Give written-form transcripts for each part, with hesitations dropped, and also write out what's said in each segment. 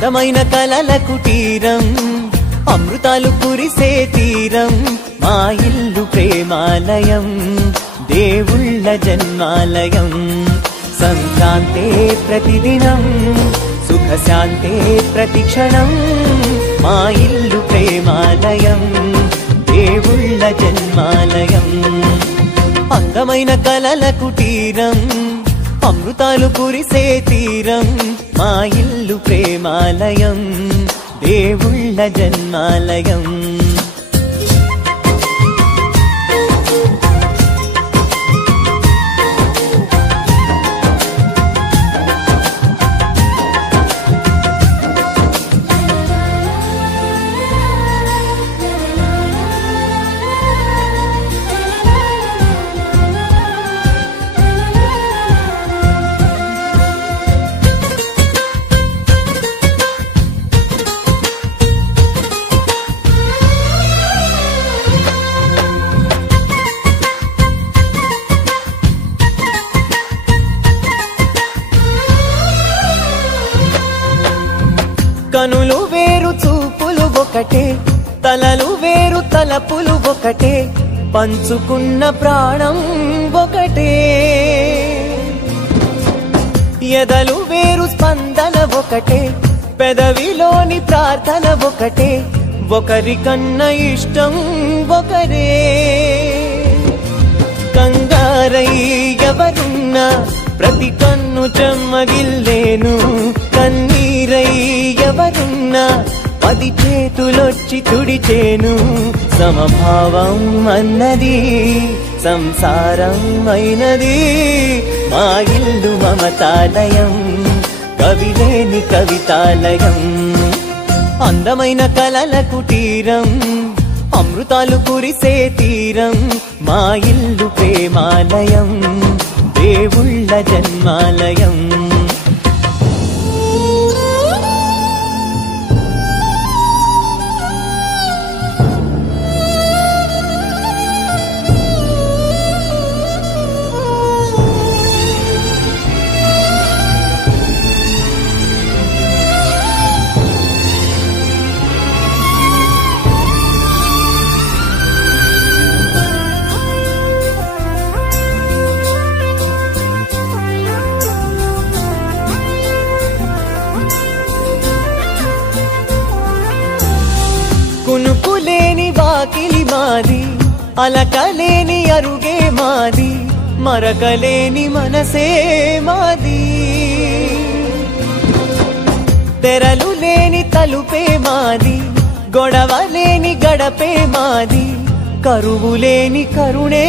అందమైన కలల కుటీరం అమృతాలు కురిసే తీరం మా ఇల్లు ప్రేమాలయం దేవుళ్ళ జన్మాలయం సంక్రాంతే ప్రతిదినం సుఖశాంతే ప్రతిక్షణం మా ఇల్లు ప్రేమాలయం దేవుళ్ళ జన్మాలయం అందమైన కలల కుటీరం అమృతాలు కురిసే తీరం మా ఇల్లు ప్రేమాలయం దేవుళ్ళ జన్మాలయం కనులు వేరు చూపులు ఒకటే తలలు వేరు తలపులు ఒకటే పంచుకున్న ప్రాణం ఒకటే ఎదలు వేరు స్పందన ఒకటే పెదవిలోని ప్రార్థన ఒకటే ఒకరికన్నా ఇష్టం ఒకరే కంగారై ఎవరున్నా ప్రతి కన్ను చెమ్మగిల్లేను కన్నీరై ఎవరున్నా 10 చేతులొచ్చి తుడిచేను సమభావం అన్నది సంసారం అయినది మా ఇల్లు మమతాలయం కవిలేని కవితాలయం అందమైన కలల కుటీరం అమృతాలు కురిసే తీరం మా ఇల్లు ప్రేమాలయం దేవుళ్ళ జన్మాలయం కునుకులేని వాకిలి మాది అలకలేని అరుగే మాది మరకలేని మనసే మాది తెరలు లేని తలుపే మాది గొడవలేని గడపే మాది కరువులేని కరుణే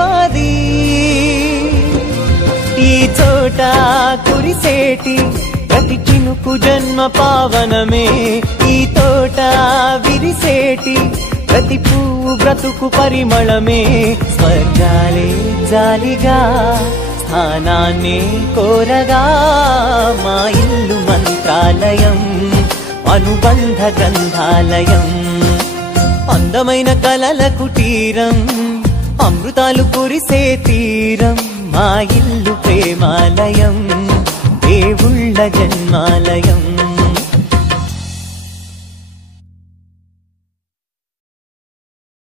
మాది ఈ చోట కురిసేటి ప్రతి చినుకు జన్మ పావనమే ఈ తోట విరిసేటి ప్రతి పువ్వు బ్రతుకు పరిమళమే స్వర్గాలే జాలిగా స్థానాన్ని కోరగా మా ఇల్లు మంత్రాలయం అనుబంధ గ్రంథాలయం అందమైన కలల కుటీరం అమృతాలు కురిసే తీరం మా ఇల్లు ప్రేమాలయం దేవుళ్ళ జన్మాలయం